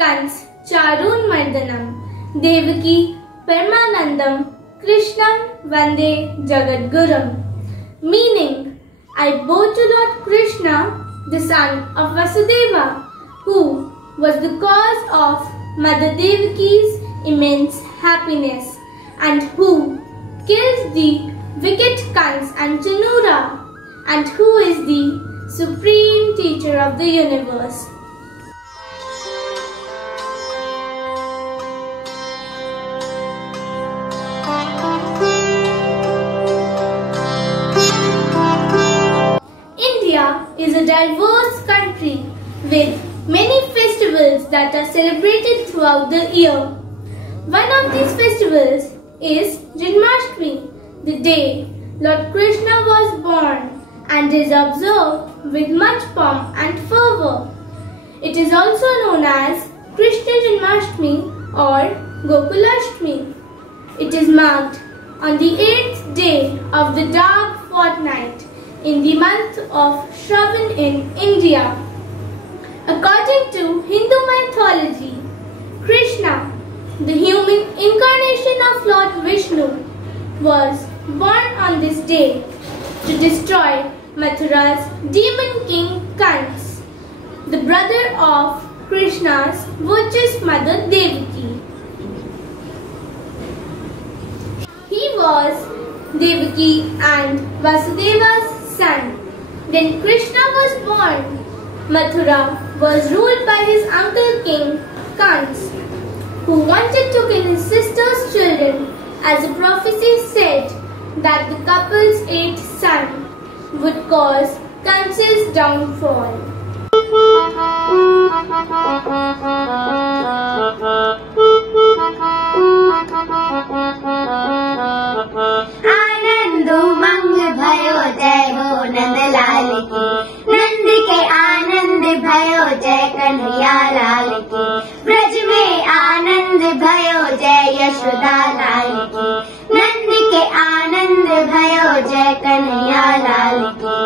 Kans चारून्मर्दनम Devaki परमानंदम Krishnam Vande जगद्गुरुम. Meaning, I bow to Lord Krishna, the son of Vasudeva, who was the cause of Mother Devaki's immense happiness and who killed the wicked Kans and Chanura, and who is the supreme teacher of the universe. India is a diverse country with many festivals that are celebrated throughout the year. One of these festivals is Janmashtami, the day Lord Krishna was born, and is observed with much pomp and fervor. It is also known as Krishna Janmashtami or Gokulashtami. It is marked on the 8th day of the dark fortnight in the month of Shravan in India. According to Hindu mythology, Krishna, the human incarnation of Lord Vishnu, was born on this day to destroy Mathura's demon king Kans, the brother of Krishna's virtuous mother Devaki. He was Devaki and Vasudeva's son. Then Krishna was born. Mathura was ruled by his uncle king Kans, who wanted to kill his sister's children, as a prophecy said that the couple's 8th son would cause Kans's downfall. आनंद उमंग भयो जय हो नंदलाल की, नंद के आनंद भयो जय कन्हैया लाल की, ब्रज में आनंद भयो जय यशोदा लाल की, नंद के आनंद भयो जय कन्हैया लाल की,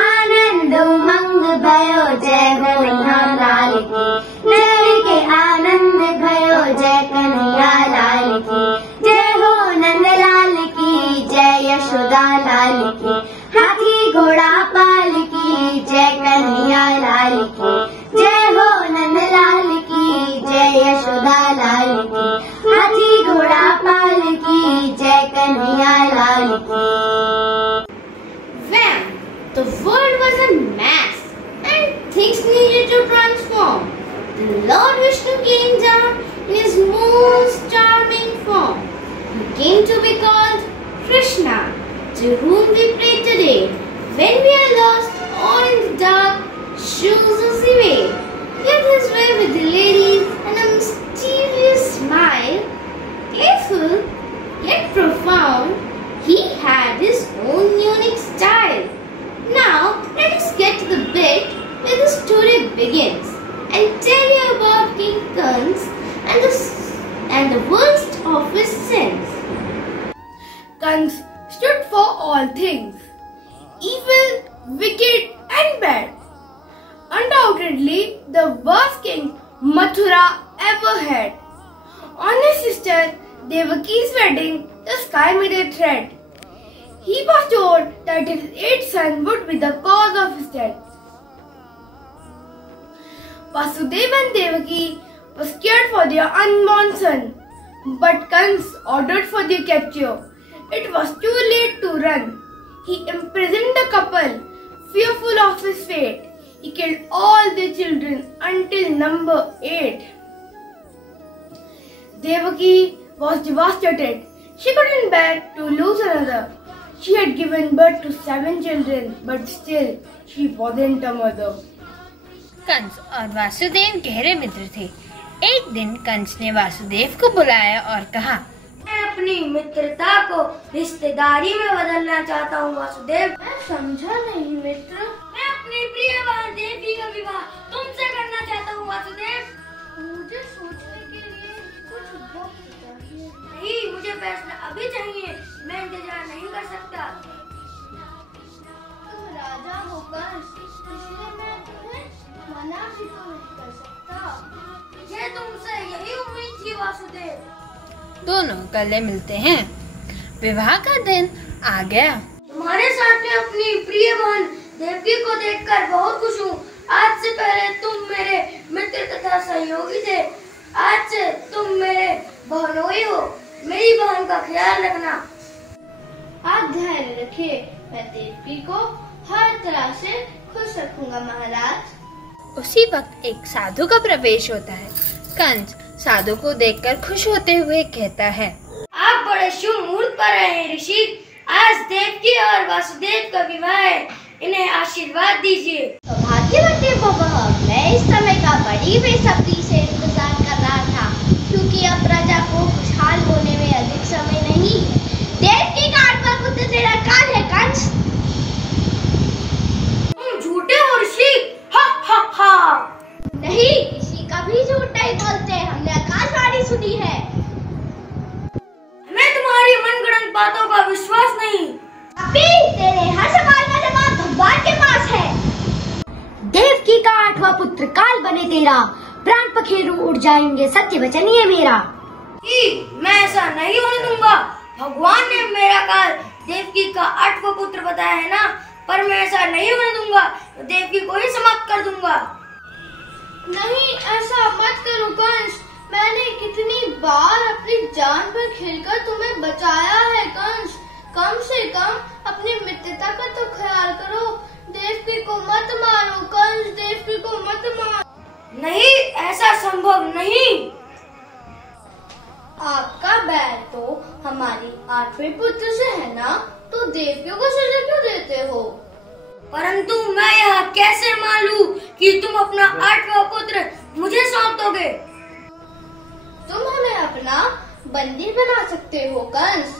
आनंद उमंग भयो जय कन्हैया लाल की, नंद के आनंद भयो जय कन्हैया लाल की, जय हो नंदलाल की, जय यशोदा लाल की, हाथी घोड़ा पाल की, जय कन्हैया लाल की, जय हो नंदलाल की, जय यशोदा लाल की, हाथी घोड़ा पाल की, जय कन्हैया लाल की. When the world was a mess and things needed to transform, the Lord Vishnu came down in his most charming form. He came to be called Krishna, to whom we pray today when we are lost or in the dark shoes of the way. Yet his way with the ladies and a mysterious smile, playful yet profound, he had his own unique style. Now let us get to the bit where the story begins and tell you about King Kans and the worst of his sins. Kans stood for all things, evil, wicked and bad. Undoubtedly the worst king Mathura ever had. On his sister Devaki's wedding, the sky made a threat. He was told that his 8th son would be the cause of his death. Vasudeva and Devaki were scared for their unborn son, but Kans ordered for their capture. It was too late to run. He imprisoned the couple, fearful of his fate. He killed all their children until number 8. Devaki was devastated. She couldn't bear to lose another. She had given birth to 7 children, but still she wasn't a mother. Kans और वासुदेव गहरे मित्र थे. एक दिन कंस ने वासुदेव को बुलाया और कहा, मैं अपनी मित्रता को रिश्तेदारी में बदलना चाहता हूँ वासुदेव. मैं समझा नहीं मित्र. मैं अपनी प्रिय राशि तो नहीं कर सकता। ये तुमसे यही उम्मीद थी वासुदेव। दोनों गले मिलते हैं। विवाह का दिन आ गया। तुम्हारे साथ में अपनी प्रिय बहन देवकी को देखकर बहुत खुश हूँ। आज से पहले तुम मेरे मित्र तथा सहयोगी थे, आज से तुम मेरे बहनोई हो। मेरी बहन का ख्याल रखना। आप धैर्य रखिए, मैं देवकी को हर तरह से खुश रखूंगा महाराज। उसी वक्त एक साधु का प्रवेश होता है। कंस साधु को देखकर खुश होते हुए कहता है, आप बड़े शुभ मुहूर्त पर आए हैं ऋषि। आज देवकी और वासुदेव का विवाह है, इन्हें आशीर्वाद दीजिए। भाग्यवती बहू, मैं इस समय का बड़ी बेसब्री से इंतजार कर रहा था, क्योंकि अब प्रजा को खुशहाल होने में अधिक समय नहीं। देवकी का 8वां पुत्र तेरा काल है कंस। तुम झूठे हो ऋषि। हा हा हा। नहीं, ऋषि कभी झूठ नहीं बोलते, हमने आकाशवाणी सुनी है। मैं तुम्हारी मनगढ़ंत बातों का विश्वास नहीं। अभी तेरे हर सवाल का जवाब भगवान के पास है। देवकी का 8वां पुत्र काल बने तेरा, प्राण पखेरु उड़ जाएंगे, सत्य वचन ये मेरा। मैं ऐसा नहीं होने दूंगा। भगवान ने मेरा काल देवकी का 8वां पुत्र बताया है ना, पर मैं ऐसा नहीं होने दूंगा। देवकी को ही समाप्त कर दूंगा। नहीं, ऐसा मत करो कंस। मैंने कितनी बार अपनी जान पर खेलकर तुम्हें बचाया है कंस। कम से कम अपनी मित्रता का तो ख्याल करो। देवकी को मत मारो कंस, देवकी को मत मारो। नहीं, ऐसा संभव नहीं। आपका बैर तो हमारी 8वें पुत्र से है ना, तो देवकी को सजा क्यों देते हो? परंतु मैं यह कैसे मान लूं कि तुम अपना 8वां पुत्र मुझे सौंप दोगे? तुम हमें अपना बंदी बना सकते हो कंस।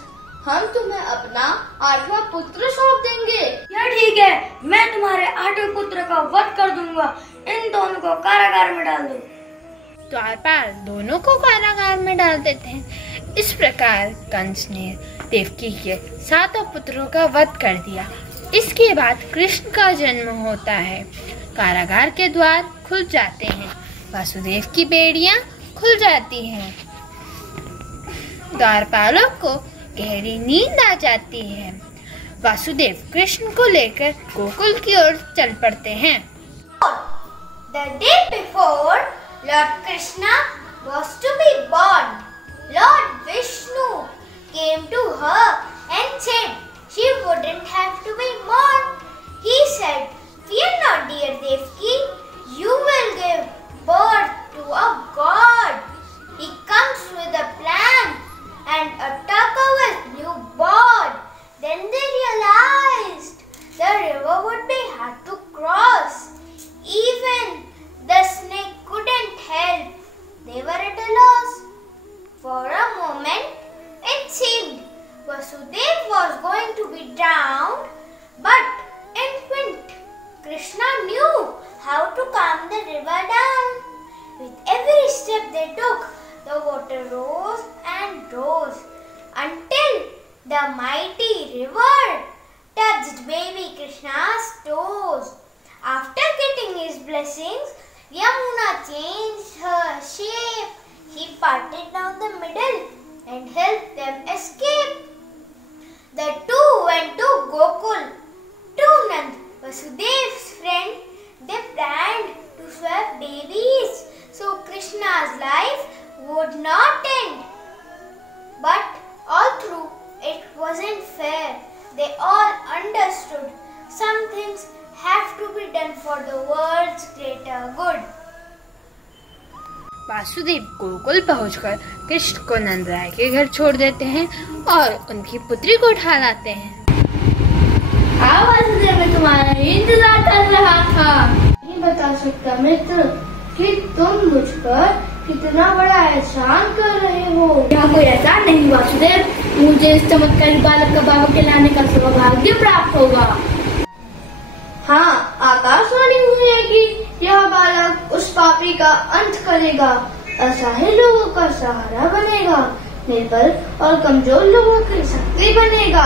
हम तुम्हें अपना 8वां पुत्र सौंप देंगे। यह ठीक है, मैं तुम्हारे 8वें पुत्र का वध कर दूंगा। इन दोनों को कारागार में डाल दो। द्वारपाल दोनों को कारागार में डाल देते हैं। इस प्रकार कंस ने देवकी के 7 पुत्रों का वध कर दिया। इसके बाद कृष्ण का जन्म होता है। कारागार के द्वार खुल जाते हैं, वासुदेव की बेड़ियां खुल जाती हैं। द्वारपालों को गहरी नींद आ जाती है। वासुदेव कृष्ण को लेकर गोकुल की ओर चल पड़ते हैं। The day before Lord Krishna was to be born, Lord Vishnu came to her and said she wouldn't have to be born. He said, "Fear not, dear Devaki, you will give birth to a god. He comes with a plan and a turquoise newborn." Then they realized the river would be hard to cross. Even the snake couldn't help. They were at a loss. For a moment, it seemed Vasudev was going to be drowned, but infant Krishna knew how to calm the river down. With every step they took, the water rose and rose until the mighty river touched baby Krishna's toes. After getting his blessings, Yamuna changed her shape. She parted down the middle and helped them escape. The two went to Gokul. To Nand, Vasudev's friend, they planned to swap babies so Krishna's life would not end. But all through, it wasn't fair. They all understood some things have to be done for the world's greater good. Vasudev Gokul पहुंचकर कृष्ण को नंद राय के घर छोड़ देते हैं और उनकी पुत्री को उठा लाते हैं। हाँ वासुदेव, मैं तुम्हारा इंतजार कर रहा था। नहीं बता सकता मित्र कि तुम मुझ पर कितना बड़ा एहसान कर रहे हो। यहाँ कोई एहसान नहीं वासुदेव, मुझे इस चमत्कारी बालक का बाबा के लाने का सौभाग्य प्राप्त होगा। हाँ, आकाशवाणी हुई है कि यह बालक उस पापी का अंत करेगा, असहाय लोगों का सहारा बनेगा, निर्बल और कमजोर लोगों की शक्ति बनेगा।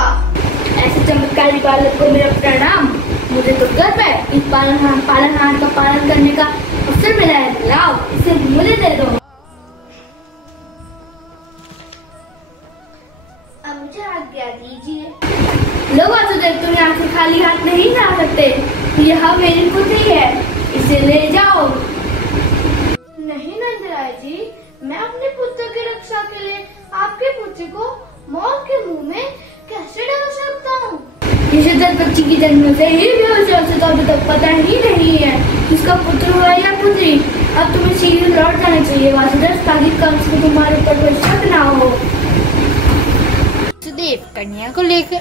ऐसे चमत्कारी बालक को मेरा प्रणाम। मुझे तो गर्व है इस पालनहार का पालन करने का। सबसे पुत्र मिला है, लाओ इसे मुझे दे दो। अब मुझे आज्ञा दीजिए। लो वासुदेव, तुम यहाँ से खाली हाथ नहीं जा सकते। यह मेरी पुत्री है, इसे ले जाओ। नहीं नंदराय जी, मैं अपने पुत्र की रक्षा के लिए आपके पुत्र को मौत के मुंह में कैसे डाल सकता हूँ? ऋषिधर बच्ची की जन्म से ही बेहोश तो अभी तक पता ही नहीं है किसका पुत्र हुआ या पुत्री। अब तुम्हें शीघ्र लौट जाना चाहिए वासुदेव, ताकि कंस को तुम्हारे ऊपर कोई शक ना हो। वासुदेव कन्या को लेकर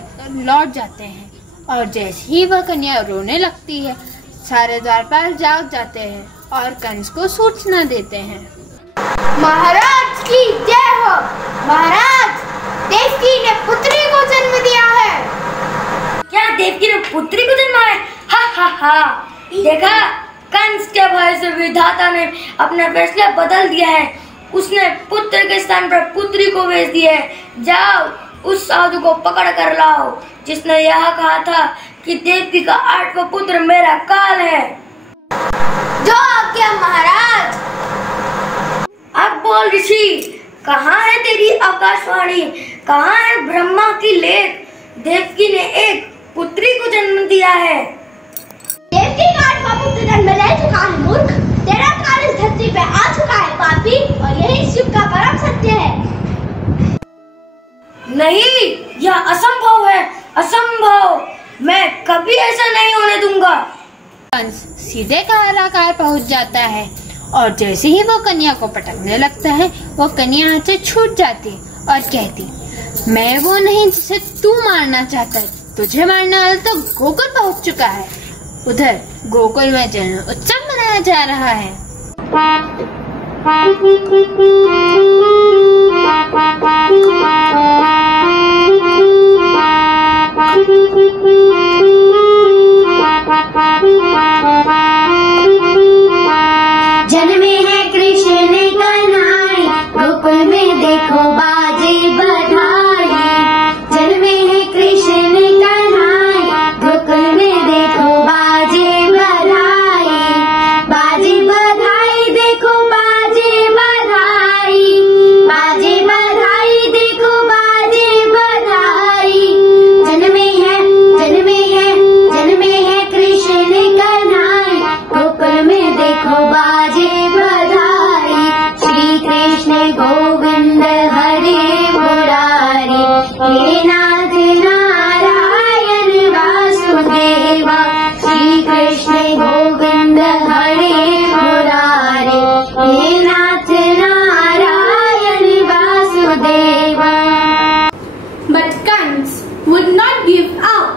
लौट जाते हैं और जैसे ही वह कन्या रोने लगती है, सारे द्वारपाल जाग जाते हैं और कंस को सूचना देते हैं। महाराज की जय हो। महाराज, देवकी ने पुत्री को जन्म दिया है। क्या देवकी ने पुत्री को जन्मा है? हा हा हा। देखा, कंस के भय से विधाता ने अपना फैसला बदल दिया है। उसने पुत्र के स्थान पर पुत्री को भेज दिया है। जाओ, उस साधु को पकड़ कर लाओ जिसने यह कहा था कि देवकी का 8वां पुत्र मेरा काल है। जो आज्ञा महाराज। अब बोल ऋषि, कहाँ है तेरी आकाशवाणी? कहाँ है ब्रह्मा की लेख? देवकी ने एक पुत्री को जन्म दिया है। देवकी का 8वां पुत्र जन्म ले चुका है मूर्ख। तेरा काल इस धरती पे आ चुका है पापी, और यही इस युग का परम सत्य है। नहीं, यह असंभव है, असंभव। मैं कभी ऐसा नहीं होने दूंगा। कंस सीधे कारागार पहुंच जाता है और जैसे ही वो कन्या को पटकने लगता है, वो कन्या हाथ से छूट जाती और कहती, मैं वो नहीं जिसे तू मारना चाहता है। तुझे मारने वाला तो गोकुल पहुंच चुका है। उधर गोकुल में जन्म उत्सव मनाया जा रहा है। जन्मे है कृष्ण कन्हैया, गोकुल में देखो बाजे बधाई। जन्मे है कृष्ण कन्हैया, गोकुल में देखो बाजे बधाई। बाजे बधाई देखो बाजे बधाई। बाजे बधाई देखो बाजे बधाई। जन्मे है कृष्ण कन्हैया, गोकुल में देखो बाजे बधाई। श्री कृष्ण गोविंद हरे मुरारी, हे नाथ नारायण वासुदेवा। श्री कृष्ण गोविंद हरे मुरारी, हे नाथ Narayan Vasudeva. But Kans would not give up.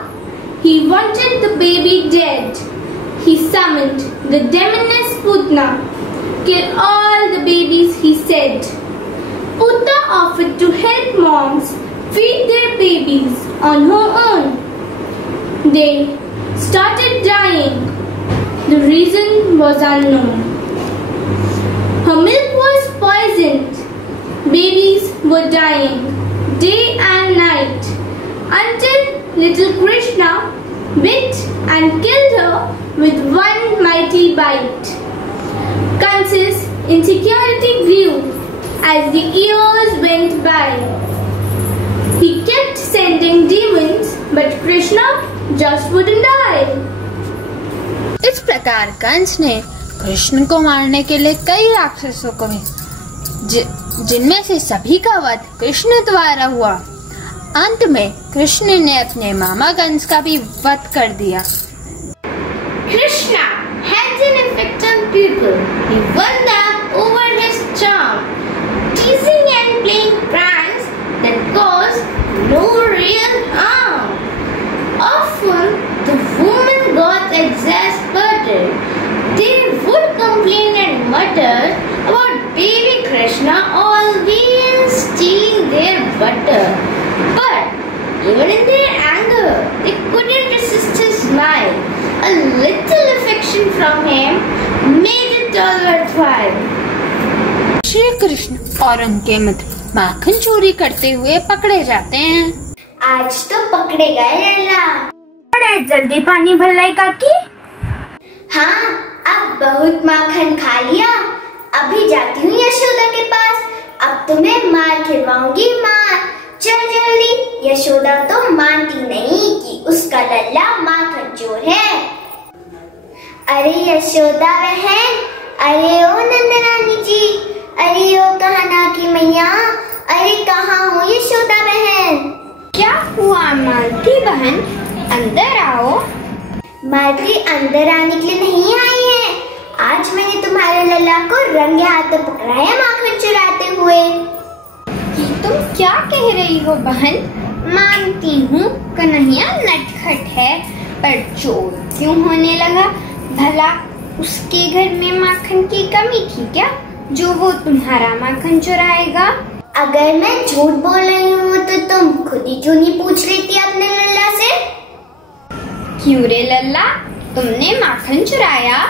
He wanted the baby dead. He summoned the demoness Putna. Kill all the babies, he said. Putna offered to help moms feed their babies on her own. They started dying. The reason was unknown. Her milk was poisoned. Babies were dying day and night until little Krishna bit and killed her with one mighty bite. Kansa's insecurity grew as the years went by. He kept sending demons, but Krishna just wouldn't die. इस प्रकार कंस ने कृष्ण को मारने के लिए कई राक्षसों को जिनमें से सभी का वध कृष्ण द्वारा हुआ। अंत में कृष्ण ने अपने मामा कंस का भी वध कर दिया। Krishna had an effect on people. He won them over his charm, teasing and playing pranks that caused no real harm. Often the women got exasperated. They would complain and mutter about baby Krishna always stealing their butter. But even in their anger, they couldn't resist his smile. A little affection from him made it all worthwhile. Shri Krishna और उनके मित्र माखन चोरी करते हुए पकड़े जाते हैं। आज तो पकड़े गए लैला। अरे जल्दी पानी भर लाई काकी। हाँ, अब बहुत बहुत माखन खा लिया, अभी जाती हूँ यशोदा के पास, अब तुम्हें मार खिलवाऊंगी मार। चल जल्दी। यशोदा तो मानती नहीं कि उसका लल्ला माखन चोर है। अरे यशोदा बहन, अरे ओ नंदरानी जी, अरे ओ कहना की मैया, अरे कहाँ हो यशोदा बहन? क्या हुआ मालती बहन, अंदर आओ। मालती अंदर आने के लिए नहीं आई है। आज मैंने तुम्हारे लल्ला को रंगे हाथों पकड़ा है माखन चुराते हुए। कि तुम क्या कह रही हो बहन? मानती हूँ कन्हैया नटखट है, पर चोर क्यों होने लगा? भला उसके घर में माखन की कमी थी क्या, जो वो तुम्हारा माखन चुराएगा? अगर मैं झूठ बोल रही हूँ तो तुम खुद ही क्यों नहीं पूछ लेती अपने लल्ला से? क्यों रे लल्ला, तुमने माखन चुराया?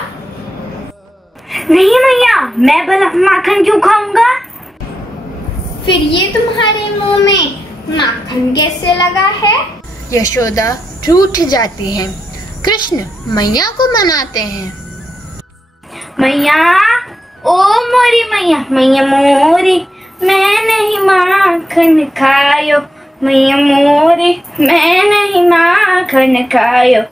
नहीं मैया, मैं भला माखन क्यों खाऊंगा? फिर ये तुम्हारे मुंह में माखन कैसे लगा है? यशोदा रूठ जाती है। कृष्ण मैया को मनाते हैं। मैया, ओ मोरी मैया, मैया मोरी, मैं नहीं माखन खायो, मैया मोरी, मैं नहीं माखन खायो।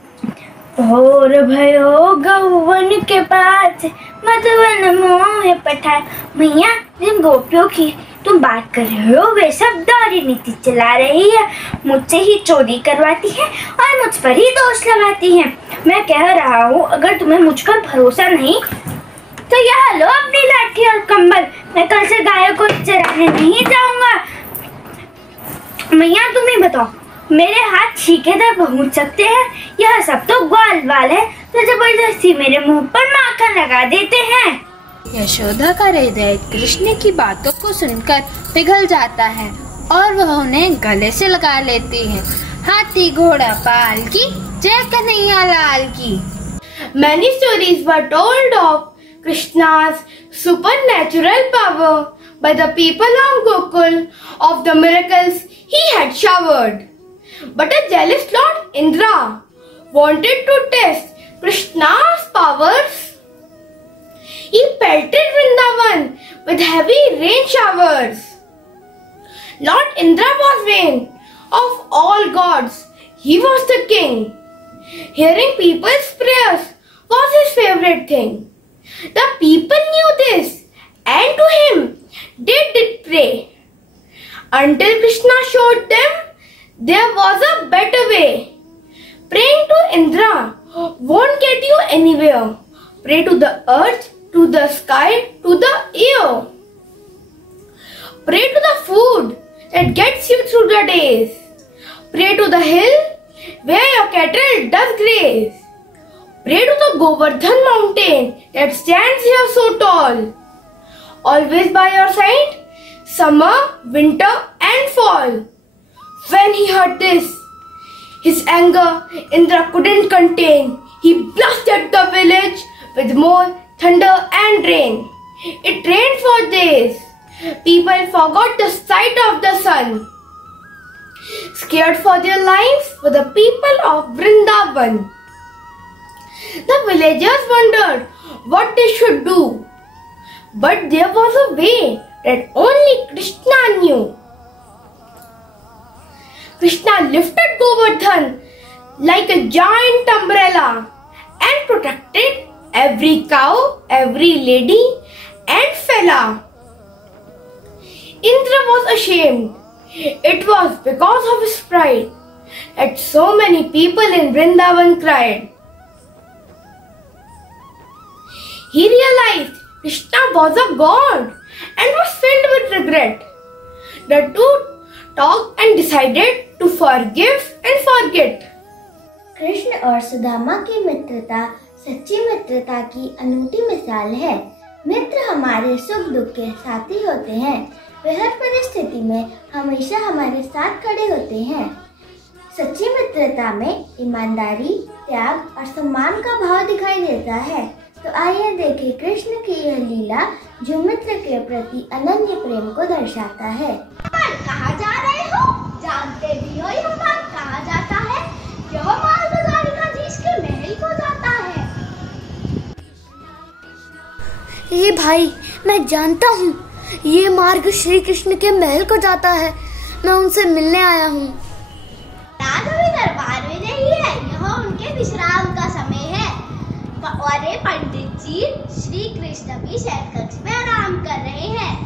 भोर भयो गौवन के पास, मधुवन मोह पठाए। मैया, जिन गोपियों की तुम बात कर रहे हो वे सब दोहरी नीति चला रही है, मुझसे ही चोरी करवाती है और मुझ पर ही दोष लगाती है। मैं कह रहा हूँ, अगर तुम्हें मुझ पर भरोसा नहीं तो यह लो अपनी लाठी और कंबल, मैं कल से गायों को चराने नहीं जाऊंगा। मैया तुम ही बताओ, मेरे हाथ छीके तक पहुंच सकते हैं? यह सब तो ग्वाल वाल है, तो जबरदस्ती मेरे मुंह पर माखन लगा देते हैं। यशोदा का हृदय कृष्ण की बातों को सुनकर पिघल जाता है और वह उन्हें गले से लगा लेती है। हाथी घोड़ा पाल की, जय कन्हैया लाल की। Many stories were told of Krishna's supernatural power by the people of Gokul, of the miracles he had showered. But a jealous Lord Indra wanted to test Krishna's powers. He pelted Vrindavan with heavy rain showers. Lord Indra was vain. Of all gods, he was the king. Hearing people's prayers was his favorite thing. The people knew this, and to him they did pray. Until Krishna showed them there was a better way. Praying to Indra won't get you anywhere. Pray to the earth, to the sky, to the air. Pray to the food that gets you through the days. Pray to the hill where your cattle does graze. Pray to the Govardhan mountain that stands here so tall. Always by your side, summer, winter and fall. When he heard this, his anger Indra couldn't contain. He blasted the village with more thunder and rain. It rained for days. People forgot the sight of the sun. Scared for their lives were the people of Vrindavan. The villagers wondered what they should do. But there was a way that only Krishna knew. Krishna lifted Govardhan like a giant umbrella and protected every cow, every lady and fella. Indra was ashamed. It was because of his pride that so many people in Vrindavan cried. He realized Krishna was a god and was filled with regret. The two talked and decided to forgive and forget. Krishna और सुदामा की मित्रता सच्ची मित्रता की अनूठी मिसाल है। मित्र हमारे सुख दुख के साथी होते हैं। वे हर परिस्थिति में हमेशा हमारे साथ खड़े होते हैं। सच्ची मित्रता में ईमानदारी, त्याग और सम्मान का भाव दिखाई देता है। तो आइए देखें कृष्ण की यह लीला जो मित्र के प्रति अनन्य प्रेम को दर्शाता है। कहाँ जा रहे हो? जानते भी हो यह मार्ग कहाँ जाता है? यह मार्ग द्वारिकाधीश के महल को जाता है। ये भाई, मैं जानता हूँ ये मार्ग श्री कृष्ण के महल को जाता है। मैं उनसे मिलने आया हूँ। रात अभी दरबार में नहीं है, यह उनके विश्राम का समय है। और ये पंडित जी श्री कृष्ण भी शयन कक्ष में आराम कर रहे हैं।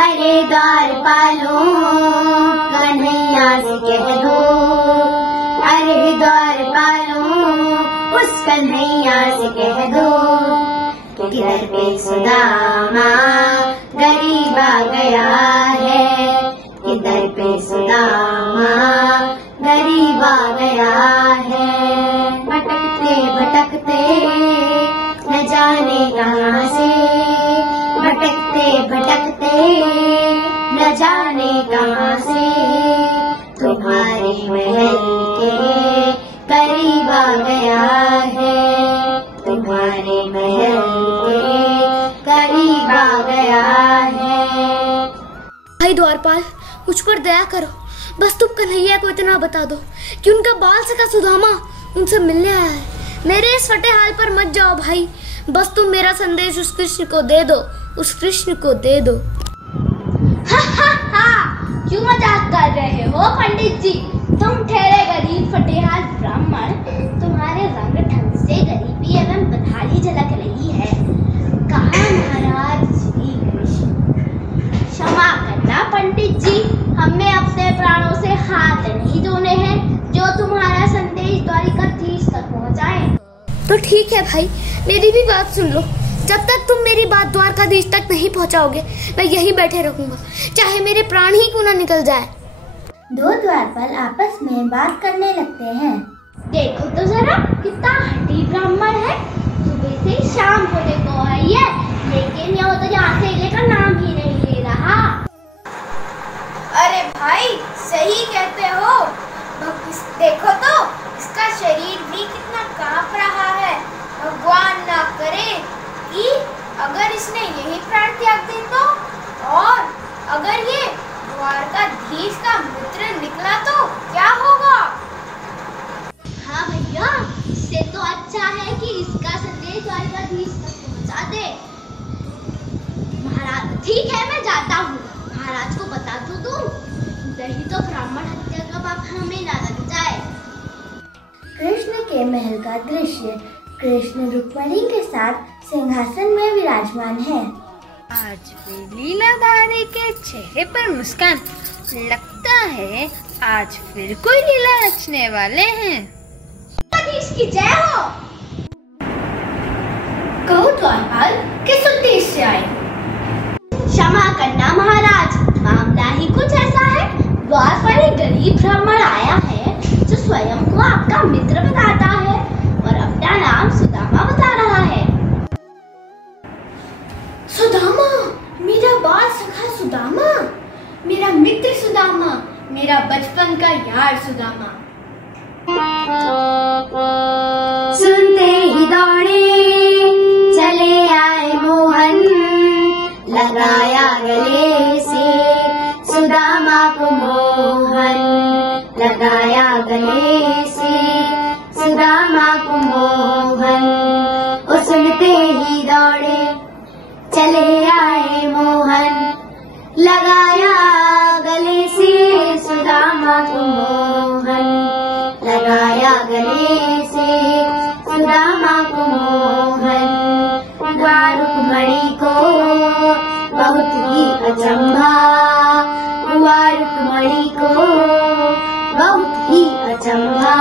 अरे द्वारपालों, कन्हैया से कह दो, अरे द्वारपालों, उस कन्हैया से कह दो कि घर पे सुदामा गरीब आ गया है, कि दर पे सुदामा गरीब आ गया है। भटकते भटकते न जाने कहाँ से, भटकते भटकते न जाने कहाँ से, तुम्हारे महल के करीब आ गया है, तुम्हारे महल के करीब आ गया है। भाई द्वारपाल, मुझ पर दया करो। बस तुम कन्हैया को इतना बता दो कि उनका बाल सखा सुदामा उनसे मिलने आया है। मेरे इस फटे हाल पर मत जाओ भाई, बस तुम मेरा संदेश उस कृष्ण को दे दो, उस कृष्ण को दे दो। हा हा हा, क्यों मजाक कर रहे हो पंडित जी? तुम ठहरे गरीब फटेहाल ब्राह्मण, तुम्हारे रंग ढंग से गरीबी एवं बदहाली झलक रही है। कहा महाराज श्री कृष्ण। क्षमा करना पंडित जी, हमें अपने प्राणों से हाथ नहीं धोने हैं जो तुम्हारा संदेश द्वारिकाधीश तक पहुँचाए। तो ठीक है भाई, मेरी भी बात सुन लो। जब तक तुम मेरी बात द्वारकाधीश तक नहीं पहुंचाओगे, मैं यहीं बैठे रहूंगा, चाहे मेरे प्राण ही क्यों न निकल जाए। दो द्वारपाल आपस में बात करने लगते हैं। देखो तो जरा कितना हठी ब्राह्मण है, सुबह से शाम को देखो आई है, लेकिन यह तो यहाँ से हिले का नाम ही नहीं ले रहा। अरे भाई, सही कहते हो। देखो तो इसका शरीर भी कितना कांप रहा है। भगवान ना करे कि अगर इसने यही प्राण त्याग दे तो, और अगर ये द्वारकाधीश का मित्र निकला तो क्या होगा? हाँ भैया, इससे तो अच्छा है कि इसका संदेश द्वारकाधीश तक पहुँचा दे। महाराज, ठीक है मैं जाता हूँ, महाराज को बता दो तुम, नहीं तो ब्राह्मण हत्या का पाप हमें ना लग जाए। कृष्ण के महल का दृश्य। कृष्ण रुक्मिणी के साथ सिंहासन में विराजमान है। आज भी लीलाधारी के चेहरे पर मुस्कान। लगता है आज फिर कोई लीला रचने वाले हैं। की जय हो। कहो द्वारपाल, किस उद्देश्य से आए? क्षमा करना महाराज, मामला ही कुछ ऐसा है। द्वार पर एक गरीब ब्राह्मण आया है जो स्वयं को आपका मित्र बताता है और अपना नाम सुदामा बता रहा है। सुदामा, मेरा बाल सखा सुदामा, मेरा मित्र सुदामा, मेरा बचपन का यार सुदामा। सुनते ही दौड़े चले आए मोहन, लगाया गले से सुदामा को मोहन, लगाया गले से सुदामा को मोहन। और सुनते ही दौड़े चले आए मोहन, लगाया गले से सुदामा को मोहन, लगाया गले से सुदामा को मोहन। रुक्मिणी को बहुत ही अचंभा, रुक्मिणी को बहुत ही अचंभा,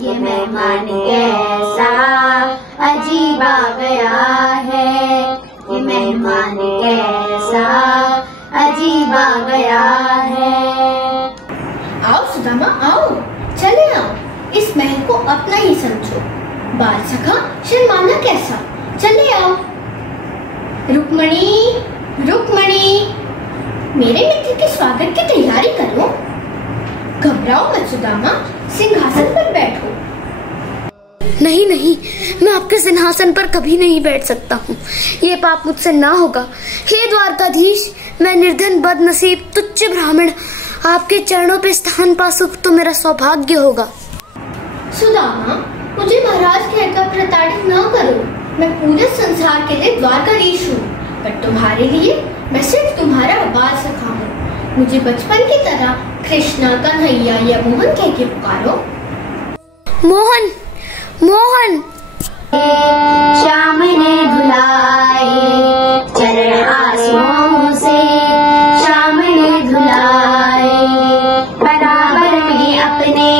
ये मेहमान कैसा अजीब आ गया है, ये मेहमान कैसा अजीब आ गया है। आओ सुदामा आओ, चले आओ, इस महल को अपना ही समझो। बाल सखा शर्माना कैसा, चले आओ। रुक्मिणी, रुक्मिणी, मेरे मित्र के स्वागत की तैयारी करो, घबराओ मत। सुदामा, सिंहासन पर बैठो। नहीं नहीं, मैं आपके सिंहासन पर कभी नहीं बैठ सकता हूँ। ये पाप मुझसे ना होगा। हे द्वारकाधीश, मैं निर्धन, बदनसीब, तुच्छ ब्राह्मण, आपके चरणों पे स्थान पा सकूं तो मेरा सौभाग्य होगा। सुदामा, मुझे महाराज कहकर प्रताड़ित न करो। मैं पूरे संसार के लिए द्वारकाधीश हूँ, पर तुम्हारे लिए मैं सिर्फ तुम्हारा बाल सखा हूँ। मुझे बचपन की तरह कृष्णा, कन्हैया या मोहन कह के पुकारो। मोहन, मोहन। श्याम ने धुलाए चरण आंसुओं से, श्याम ने धुलाए बराबर में अपने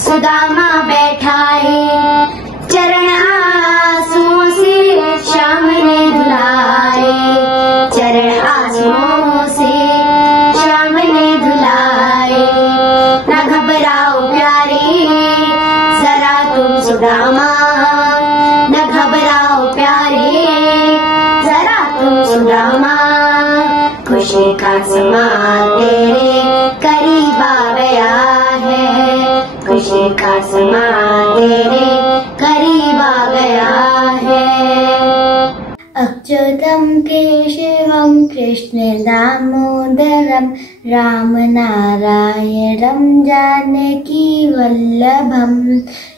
सुदामा बैठाए। चरण आंसुओं से श्याम ने धुलाए, चरण आंसुओं से श्याम ने धुलाए। न घबराओ प्यारे जरा तुम सुदामा, न घबराओ प्यारे जरा तुम सुदामा। खुशी का समा तेरे करीब आ गया है, खुशी का समा तेरे करीब आ गया है। अच्युतम केशवम कृष्ण दामोदरम, राम नारायणम जानकी वल्लभम।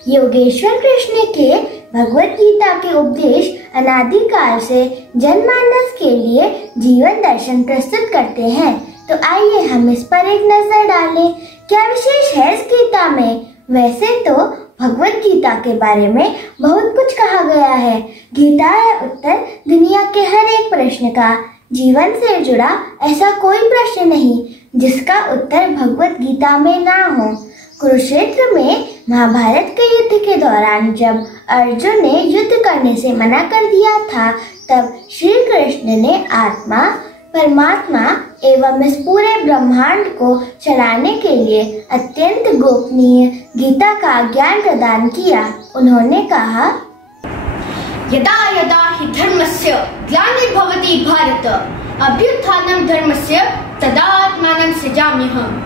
योगेश्वर कृष्ण के भगवत गीता के उपदेश अनादिकाल से जनमानस के लिए जीवन दर्शन प्रस्तुत करते हैं। तो आइए हम इस पर एक नजर डालें। क्या विशेष है इस गीता में? वैसे तो भगवत गीता के बारे में बहुत कुछ कहा गया है। गीता है उत्तर दुनिया के हर एक प्रश्न का। जीवन से जुड़ा ऐसा कोई प्रश्न नहीं जिसका उत्तर भगवत गीता में ना हो। कुरुक्षेत्र में महाभारत के युद्ध के दौरान जब अर्जुन ने युद्ध करने से मना कर दिया था, तब श्री कृष्ण ने आत्मा, परमात्मा एवं इस पूरे ब्रह्मांड को चलाने के लिए अत्यंत गोपनीय गीता का ज्ञान प्रदान किया। उन्होंने कहा, यदा यदा हि धर्मस्य ग्लानिर्भवति भारत, अभ्युत्थानं धर्मस्य तदात्मानं सृजाम्यहम्।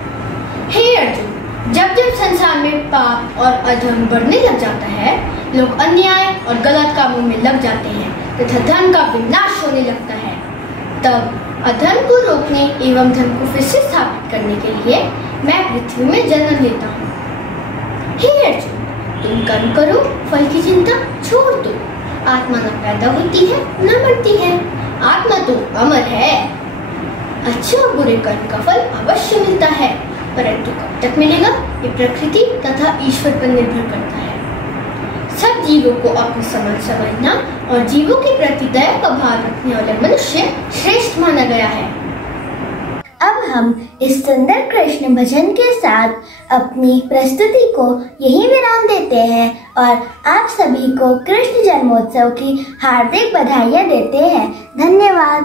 हे अर्जुन, जब जब संसार में पाप और अधर्म बढ़ने लग जाता है, लोग अन्याय और गलत कामों में लग जाते हैं तथा धर्म का विनाश होने लगता है, तब अधर्म को रोकने एवं धर्म को फिर से स्थापित करने के लिए मैं पृथ्वी में जन्म लेता हूँ। हे अर्जुन, तुम कर्म करो, फल की चिंता छोड़ दो। आत्मा न पैदा होती है न मरती है, आत्मा तो अमर है। अच्छे और बुरे कर्म का फल अवश्य मिलता है, परंतु कब तक मिलेगा ये प्रकृति तथा ईश्वर पर निर्भर करता है। सब जीवों को अपनी समझना और जीवों के प्रति दया का भाव रखने वाले मनुष्य श्रेष्ठ माना गया है। अब हम इस सुंदर कृष्ण भजन के साथ अपनी प्रस्तुति को यहीं विराम देते हैं और आप सभी को कृष्ण जन्मोत्सव की हार्दिक बधाइयाँ देते हैं। धन्यवाद।